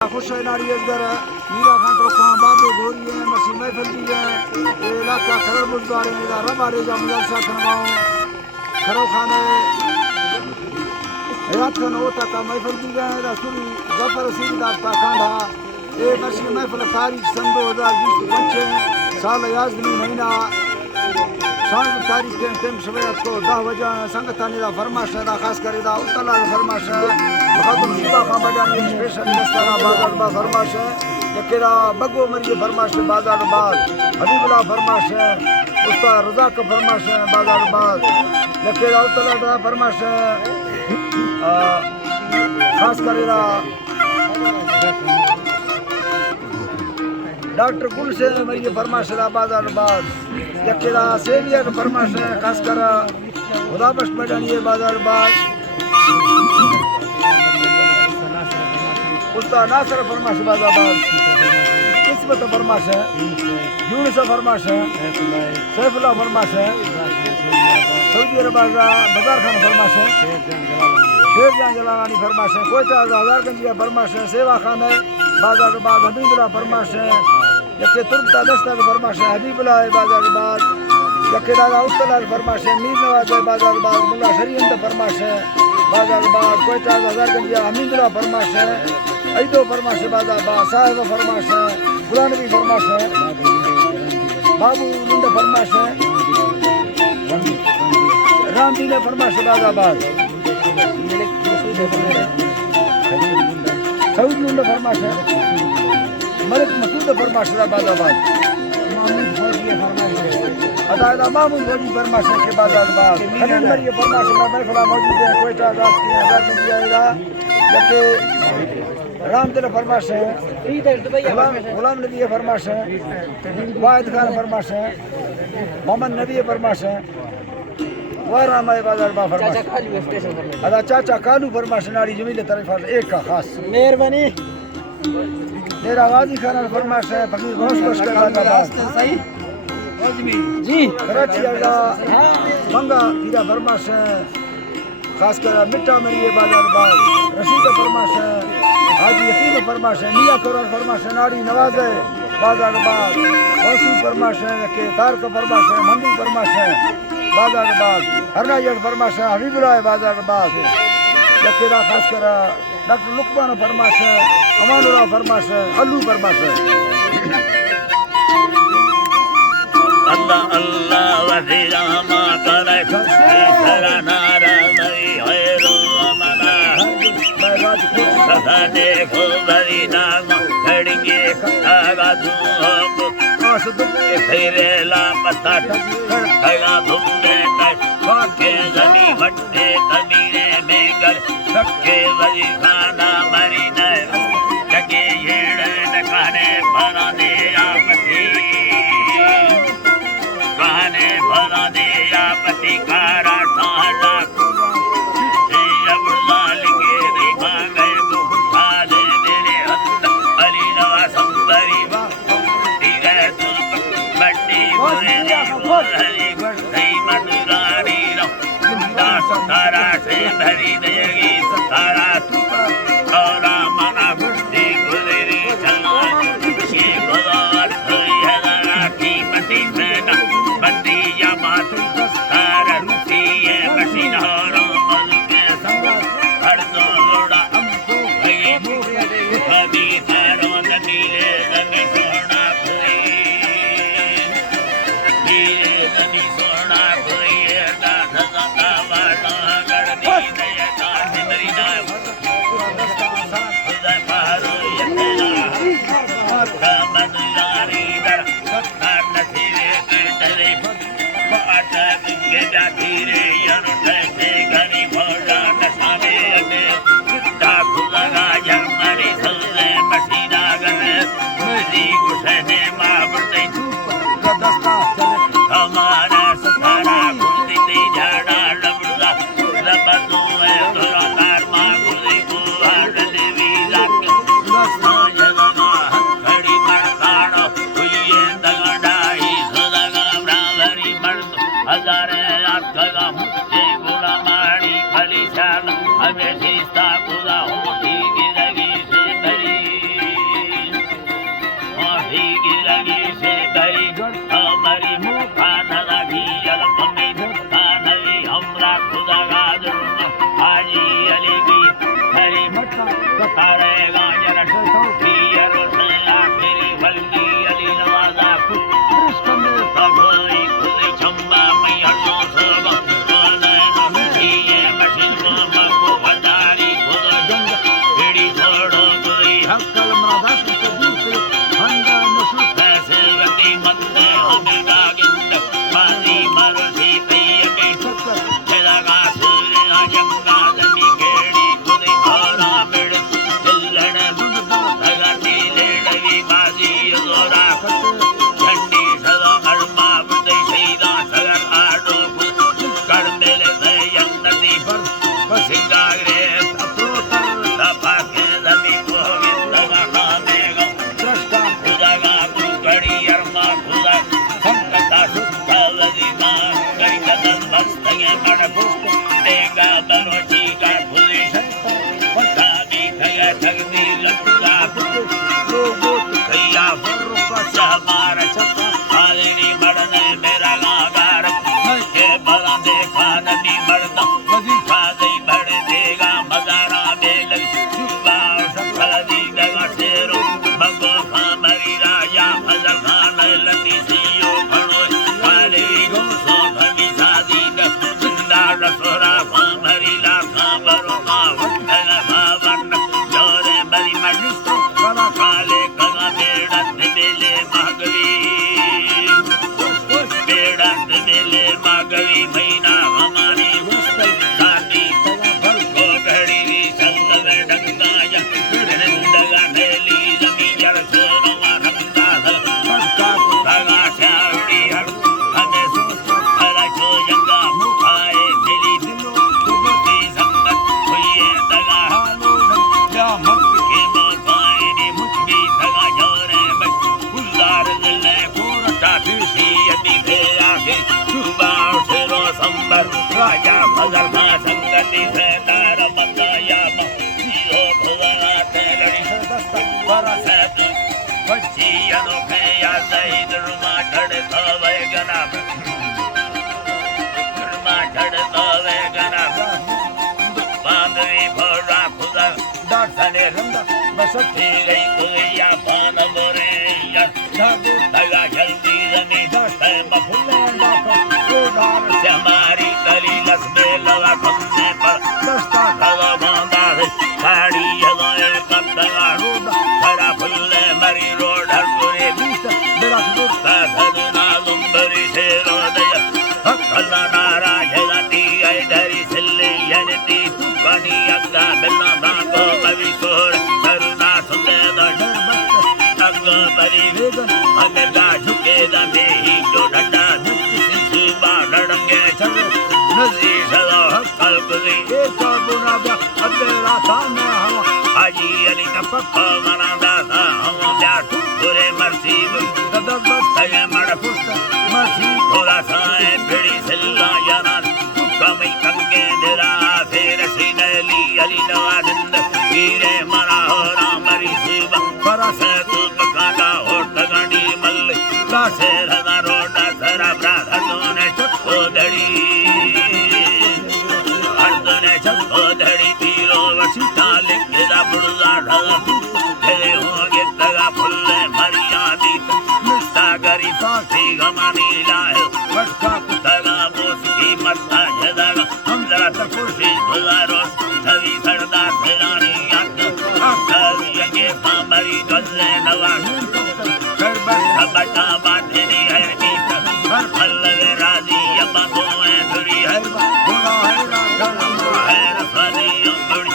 खुश है नारी असगर मीरा खान तो खां बाबे गोरी है मसी महफिल दी है ये इलाका खरड़ बुजदार है इधर रबारे जा मदरसा खनवाओ खरो खाने हयात खान होता का महफिल दी है इधर सुनी जफर सीधा ता कांडा ये मसी महफिल तारीख सन 2025 साल याजनी महीना शाम तारीख के टाइम सुबह को 10 बजे संगत दा फरमाश है खास कर दा उतला फरमाश है खतम शिबा खां बजानी स्पेशल दस्ताना बाजार बा फरमाश है यकेरा बगो मरिए फरमाश है बाजार बाद हबीबुल्लाह फरमाश है उस्ताद रजा का फरमाश है बाजार बाद यकेरा उतला दा फरमाश है खास कर दा डॉक्टर गुल से मरिए फरमाश है बाजार बाद यकेरा सेविया का फरमाश है खास कर खुदा बख्श बजानी है बाजार बाद उस्ताद नासर फरमाश बाजाबाद किस्मत फरमाश है यूनुस फरमाश है सैफुल्लाह फरमाश है सऊदी अरब बाजार खान फरमाश है शेर जान जलानी फरमाश है कोयटा हजार गंजिया फरमाश है सेवा खान है बाजाबाद हबीबुल्लाह फरमाश है यके तुर्कता दस्ता फरमाश है हबीबुल्लाह बाजाबाद यके दादा उस्तलाल फरमाश है मीर नवाज बाजाबाद मुल्ला शरीयत फरमाश है बाजाबाद कोयटा हजार गंजिया हमीदुल्लाह फरमाश है ऐदो फरमाश बाजाबाद साहिब फरमाश है गुलानवी फरमाश है बाबू मुंड फरमाश है रामदीन फरमाश बाजाबाद सऊद मुंड फरमाश है मलिक मसूद फरमाश बाजाबाद अदायदा मामूद फौजी फरमाश है के बाजाबाद खलील मरिए फरमाश में महफिल मौजूद है कोयटा रात की हजार गंजिया यके राम दिल फरमाश है गुलाम नबी फरमाश है वाहिद खान फरमाश है मोहम्मद नबी फरमाश है वाराम बाजार बा फरमाश अदा चाचा कालू फरमाश नारी जमील तरफ एक का खास मेहरबानी मेरा गाजी खान फरमाश है फकीर घोष घोष का बाजार सही जी कराची का मंगा हीरा फरमाश है खास कर मिट्टा मरिए बाजार बा रशीद फरमाश है हाजी यकीन फरमाश है मियाँ करोड़ फरमाश है नारी नवाज है बाजार बाग मौसू फरमाश है के तार का फरमाश है मंदी फरमाश है बाजार बाग हरनाजर फरमाश है हबीबुल्लाह बाजार बाग यकेरा खास कर डॉक्टर लुकमान फरमाश है अमानुल्लाह फरमाश है अल्लू फरमाश है अल्लाह अल्लाह वज़ीरा मा करे सराना रमई हैरो मना सदा देखो बड़ी नाम खड़िए आगा धूप के फेरे ला पता खड़ा धुमने तक के जमी भट्टे कमीने में कर सबके बड़ी खाना मरी न जगे येड़े नखाने भरा दे आपसी खाने भरा दे आपसी कारा ठाला सतारा से भरी देगी सतारा और मना बुद्धि गुजरी चलो की गुजार हजारा की मती से न बंदी या बात सारा रूसी है मशीन और मल के संग हर दो लोड़ा हमको भई कभी सारों नीले रंग सोना कोई नीले रंग सोना कोई दादा दादा हक्कल मरादा कबीर हंदा नशु ऐसे गति मंदे हमें नागिंद पानी मरसी पैये सत्तर जलगा सूर्य जंगा दनी केड़ी खुद घोरा मिड़ दिलण लगती लेडवी बाजी जोरा झंडी सदा अड़मा बुद्धि सीधा सगर आडो कर मेले दयन्नति पर सिंगारे अप्रोतर दफा के दमी गोविंद गाने गो दृष्टा खुदागा कुकड़ी अरमा खुदा संकटा सुत्ता लगिना कई कदम बस्तगे मड़ देगा बरोची का पुलिस वसाबी खया ठगदी लटका लोगों खैया फर्रुका हमारा छपा आलेनी मड़ने मेरा लागार के बला देखा नदी मड़ना खा गई बड़ देगा मजारा बेल चुपा सफल दी गगा शेरो बगो खा मरी राजा फजल खान लती सियो खड़ो वाले गो सो भमी सादी न जिंदा रसोरा खा मरी ला खा बरो का वटल भावन जोरे मरी मनुष्य कला काले कला बेड़त मेले मागवी बेड़त मेले मागवी महीना हमारी साथी को घड़ी संग डंगा डंगा मेली जमी जर सोनमा रंगा भगा श्यावड़ी हर हमें हरा छो जंगा मुखाए मिली दुबती संगत हुई दगा या मत के मोतायनी मुझी धगा जोरे में गुलजार दिले कोरटा तुसी यदि थे आगे सुबार शेरो संबर राजा फजल का संगति से तार बंदाया जीरो भगना तेलड़ी दस्ता परसत बच्ची अनोखे या सईद रुमा ठड़ तवे गना रुमा ठड़ तवे गना बांधवी भोरा खुदा दाढ़ रंगा बसत थी गई कोया पान बोरे यार धागो तगा जल्दी जनी दस्ता मफुल्ला डाका कोडार से हमारी तली लस्बे लगा खम्मे पर दस्ता लगा बांधा है साड़ी हवाए कंदगा रोदा खड़ा फुल्ले मरी रोड हर पूरे बीस बेड़ा सुर धनुना गुंबरी से रोदय हक्कला नारा जगती आई धरी सिल्ली यनती बनी अग्गा बिल्ला दांगो कवि सोर करुणा सुंदे दंड अग्गा बरी वेदन अगरगा झुके दंडे ही जो डंडा सिंसी बाढ़ंगे चल नजी सदा हक्कल कुदी एक बुना बा अबे राता में हवा हाजी अली का पप्पा मना दादा हम जाट पूरे मर्सी ददक बस तगे मड़ पुष्ट मसी थोड़ा सा है भिड़ी सिल्ला याना कमी कंगे दिरा फिर सीनली अली नवाजिंद हीरे मरा हो रामरी शिव परस तू बकाला हो टगड़ी मल लासे रदा रोडा धरा ब्राधा ने चक्को धड़ी अर्दने चक्को धड़ी पीरो वसीता लिखे दा बुड़दा ढला तेरे होंगे तगा फुल्ले मरिया दी मिस्ता गरी पासी गमानी लाए वटका तगा बोस की मत्ता जदागा हम जरा तकुशी गुजारो छवि सरदार फिरानी अक्करी ये सामरी गल्ले नवा कर बस बटा बाटनी है नीत हर पल्लवे राजी यबा तो है धुरी है बुना है रात है रफानी उंगड़ी